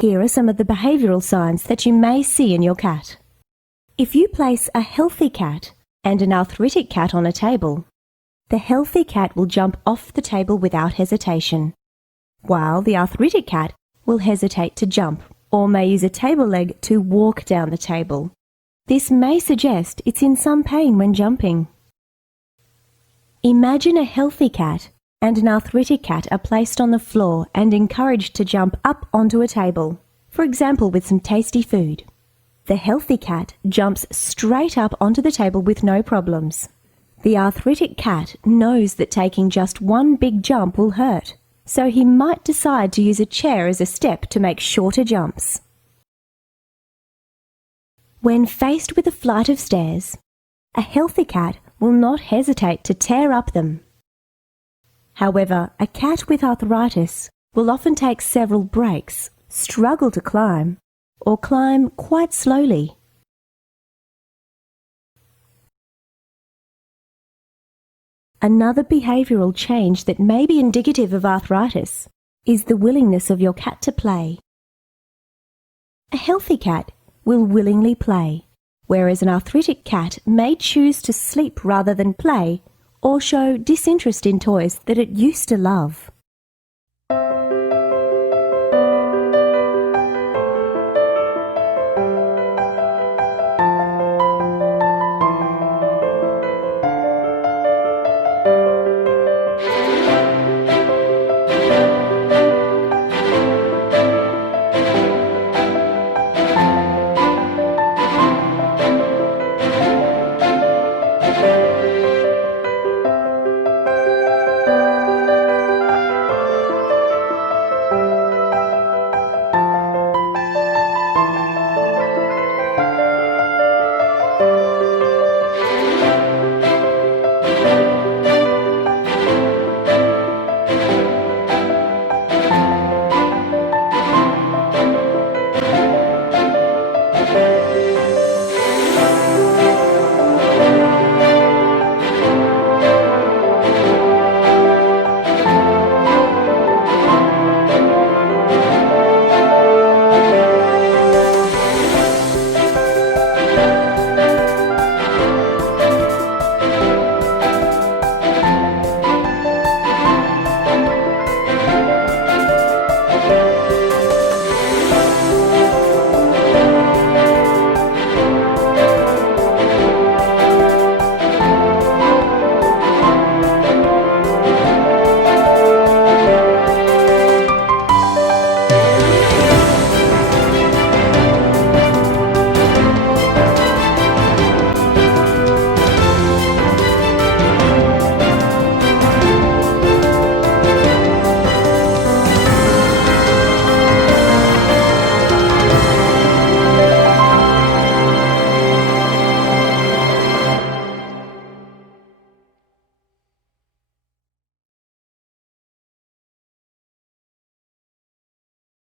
Here are some of the behavioural signs that you may see in your cat. If you place a healthy cat and an arthritic cat on a table, the healthy cat will jump off the table without hesitation, while the arthritic cat will hesitate to jump or may use a table leg to walk down the table. This may suggest it's in some pain when jumping. Imagine a healthy cat and an arthritic cat are placed on the floor and encouraged to jump up onto a table, for example with some tasty food. The healthy cat jumps straight up onto the table with no problems. The arthritic cat knows that taking just one big jump will hurt, so he might decide to use a chair as a step to make shorter jumps. When faced with a flight of stairs, a healthy cat will not hesitate to tear up them. However, a cat with arthritis will often take several breaks, struggle to climb, or climb quite slowly. Another behavioural change that may be indicative of arthritis is the willingness of your cat to play. A healthy cat will willingly play, whereas an arthritic cat may choose to sleep rather than play or show disinterest in toys that it used to love.